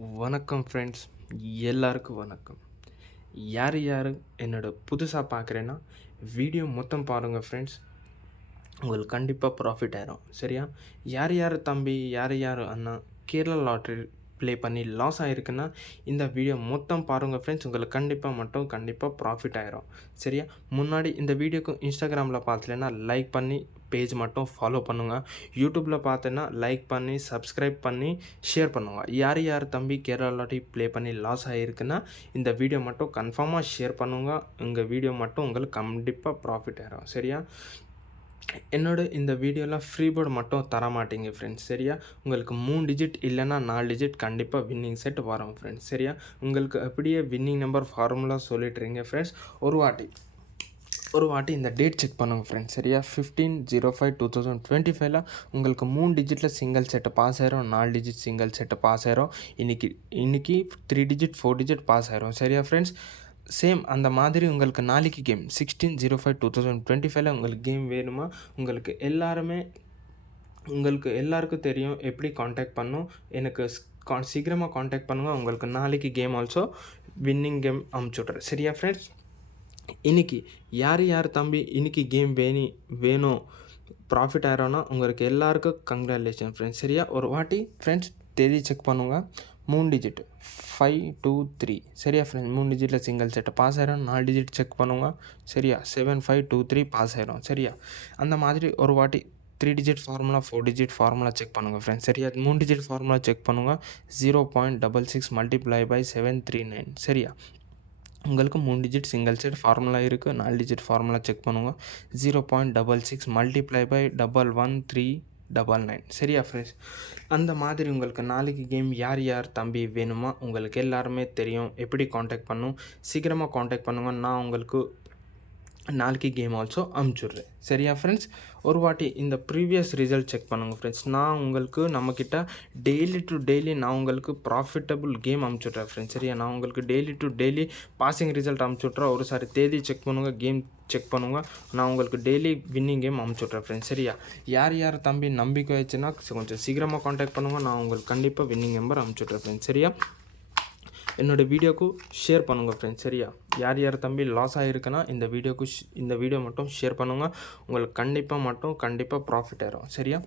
வணக்கம் ஃப்ரெண்ட்ஸ், எல்லாருக்கும் வணக்கம். யார் யார் என்னோட புதுசாக பார்க்குறேன்னா வீடியோ மொத்தம் பாருங்கள் ஃப்ரெண்ட்ஸ். உங்களுக்கு கண்டிப்பாக ப்ராஃபிட் ஆயிரும். சரியா? யார் யார் தம்பி, யார் யார் அண்ணா கேரளா லாட்ரி ப்ளே பண்ணி லாஸ் ஆகிருக்குன்னா இந்த வீடியோ மொத்தம் பாருங்கள் ஃப்ரெண்ட்ஸ். உங்களுக்கு கண்டிப்பாக ப்ராஃபிட் ஆயிரும். சரியா? முன்னாடி இந்த வீடியோக்கு இன்ஸ்டாகிராமில் பார்த்துலன்னா லைக் பண்ணி பேஜ் மட்டும் ஃபாலோ பண்ணுங்கள். யூடியூப்பில் பார்த்தேன்னா லைக் பண்ணி சப்ஸ்கிரைப் பண்ணி ஷேர் பண்ணுங்கள். யார் யார் தம்பி கேரளா லாட்ரி ப்ளே பண்ணி லாஸ் ஆகிருக்குன்னா இந்த வீடியோ மட்டும் கன்ஃபார்மாக ஷேர் பண்ணுங்கள். உங்கள் வீடியோ மட்டும் உங்களுக்கு கண்டிப்பாக ப்ராஃபிட் ஆயிரும். சரியா? என்னோட இந்த வீடியோவில் ஃப்ரீ போர்டு மட்டும் தர மாட்டீங்க ஃப்ரெண்ட்ஸ். சரியா? உங்களுக்கு 3 டிஜிட் இல்லைன்னா 4 டிஜிட் கண்டிப்பாக வின்னிங் செட் வரும் ஃப்ரெண்ட்ஸ். சரியா? உங்களுக்கு அப்படியே வின்னிங் நம்பர் ஃபார்முலா சொல்லிட்டுறீங்க ஃப்ரெண்ட்ஸ். ஒரு வாட்டி இந்த டேட் செக் பண்ணுங்கள் ஃப்ரெண்ட்ஸ். சரியா? 15/05/2025 உங்களுக்கு 3 டிஜிட்டில் சிங்கிள் செட்டு பாஸ் ஆயிரும், 4 டிஜிட் சிங்கிள் செட்டு பாஸ் ஆயிரும். இன்னைக்கு 3 டிஜிட் 4 டிஜிட் பாஸ் ஆயிரும். சரியா ஃப்ரெண்ட்ஸ்? சேம் அந்த மாதிரி உங்களுக்கு நாளைக்கு கேம் 16/05/2025 உங்களுக்கு கேம் வேணுமா? உங்களுக்கு எல்லாருக்கும் தெரியும் எப்படி காண்டாக்ட் பண்ணும். எனக்கு சீக்கிரமாக காண்டாக்ட் பண்ணுங்கள். உங்களுக்கு நாளைக்கு கேம் ஆல்சோ வின்னிங் கேம் அமுச்சுட்றேன். சரியா ஃப்ரெண்ட்ஸ்? இன்றைக்கி யார் தம்பி இன்றைக்கி கேம் வேணும் ப்ராஃபிட் ஆகிறோன்னா உங்களுக்கு எல்லாருக்கும் கங்க்ராச்சுலேஷன் ஃப்ரெண்ட்ஸ். சரியா? ஒரு வாட்டி ஃப்ரெண்ட்ஸ் தேதி செக் பண்ணுங்க. 3 டிஜிட் 523. சரியா ஃப்ரெண்ட்ஸ்? 3 டிஜிட்டில் சிங்கிள் செட்டை பாஸ் ஆயிரும். 4 டிஜிட் செக் பண்ணுங்க. சரியா? 7523 பாஸ் ஆயிரும். சரியா? அந்த மாதிரி ஒரு வாட்டி 3 digit formula 4 digit formula check பண்ணுங்கள் ஃப்ரெண்ட்ஸ். சரியா? 3 டிஜிட் ஃபார்முலா செக் பண்ணுங்கள். 0.66 × 739. சரியா? உங்களுக்கு 3 டிஜிட் சிங்கிள் செட் ஃபார்முலா இருக்குது. 4 டிஜிட் ஃபார்முலா செக் பண்ணுங்கள். 0.66 × 11399. சரியா ஃப்ரெண்ட்ஸ்? அந்த மாதிரி உங்களுக்கு நாளைக்கு கேம் யார் தம்பி வேணுமா உங்களுக்கு எல்லாருமே தெரியும் எப்படி காண்டாக்ட் பண்ணும். சீக்கிரமாக காண்டாக்ட் பண்ணுங்கள். நான் உங்களுக்கு நாளைக்கு கேம் ஆல்சோ அமுச்சுட்றேன். சரியா ஃப்ரெண்ட்ஸ்? ஒரு வாட்டி இந்த ப்ரீவியஸ் ரிசல்ட் செக் பண்ணுங்கள் ஃப்ரெண்ட்ஸ். நான் உங்களுக்கு நம்மக்கிட்ட டெய்லி டு டெய்லி நான் உங்களுக்கு ப்ராஃபிட்டபுள் கேம் அமுச்சுட்றேன் ஃப்ரெண்ட்ஸ். சரியா? நான் உங்களுக்கு daily to daily passing result அமுச்சுட்றேன். ஒரு சாரி தேதி செக் பண்ணுங்கள், கேம் செக் பண்ணுங்கள். நான் உங்களுக்கு டெய்லி வின்னிங் கேம் அமுச்சுட்றேன் ஃப்ரெண்ட்ஸ். சரியா? யார் தம்பி நம்பிக்கை வச்சுன்னா கொஞ்சம் சீக்கிரமாக காண்டாக்ட் பண்ணுங்கள். நான் உங்களுக்கு கண்டிப்பாக வின்னிங் நம்பர் அமுச்சுட்றேன் ஃப்ரெண்ட்ஸ். சரியா? என்னோடய வீடியோக்கு ஷேர் பண்ணுங்கள் ஃப்ரெண்ட்ஸ். சரியா? யார் தம்பி லாஸ் ஆகிருக்குன்னா இந்த வீடியோ மட்டும் ஷேர் பண்ணுங்கள். உங்களுக்கு கண்டிப்பாக ப்ராஃபிட் ஆயிரும். சரியா?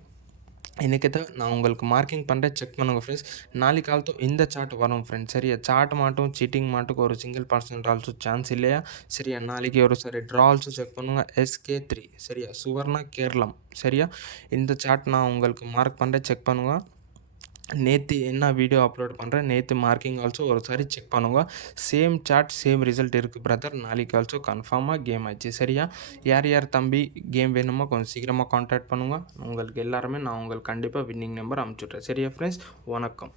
இன்றைக்கி தான் நான் உங்களுக்கு மார்க்கிங் பண்ணுறேன், செக் பண்ணுங்கள் ஃப்ரெண்ட்ஸ். நாளைக்கு ஆல்சோ இந்த சார்ட் வரும் ஃப்ரெண்ட்ஸ். சரியா? சார்ட் மாட்டும் சீட்டிங் மாட்டுக்கு ஒரு சிங்கிள் பர்சன்ட் ஆல்சோ சான்ஸ் இல்லையா? சரியா? நாளைக்கு ஒரு சரி ட்ரா ஆல்சோ செக் பண்ணுங்கள். SK3. சரியா? சுவர்ணா கேரளம். சரியா? இந்த சார்ட் நான் உங்களுக்கு மார்க் பண்ணுறேன், செக் பண்ணுங்கள். நேற்று என்ன வீடியோ அப்லோட் பண்ணுறேன், நேற்று மார்க்கிங் ஆல்சோ ஒரு சாரி செக் பண்ணுங்க. சேம் சார்ட் சேம் ரிசல்ட் இருக்குது பிரதர். நாளைக்கு ஆல்சோ கன்ஃபார்மாக கேம் ஆச்சு. சரியா? யார் தம்பி கேம் வேணுமோ கொஞ்சம் சீக்கிரமாக கான்டாக்ட் பண்ணுங்கள். உங்களுக்கு எல்லாருமே நான் உங்களுக்கு கண்டிப்பாக வின்னிங் நம்பர் அமுச்சுட்றேன். சரியா ஃப்ரெண்ட்ஸ்? வணக்கம்.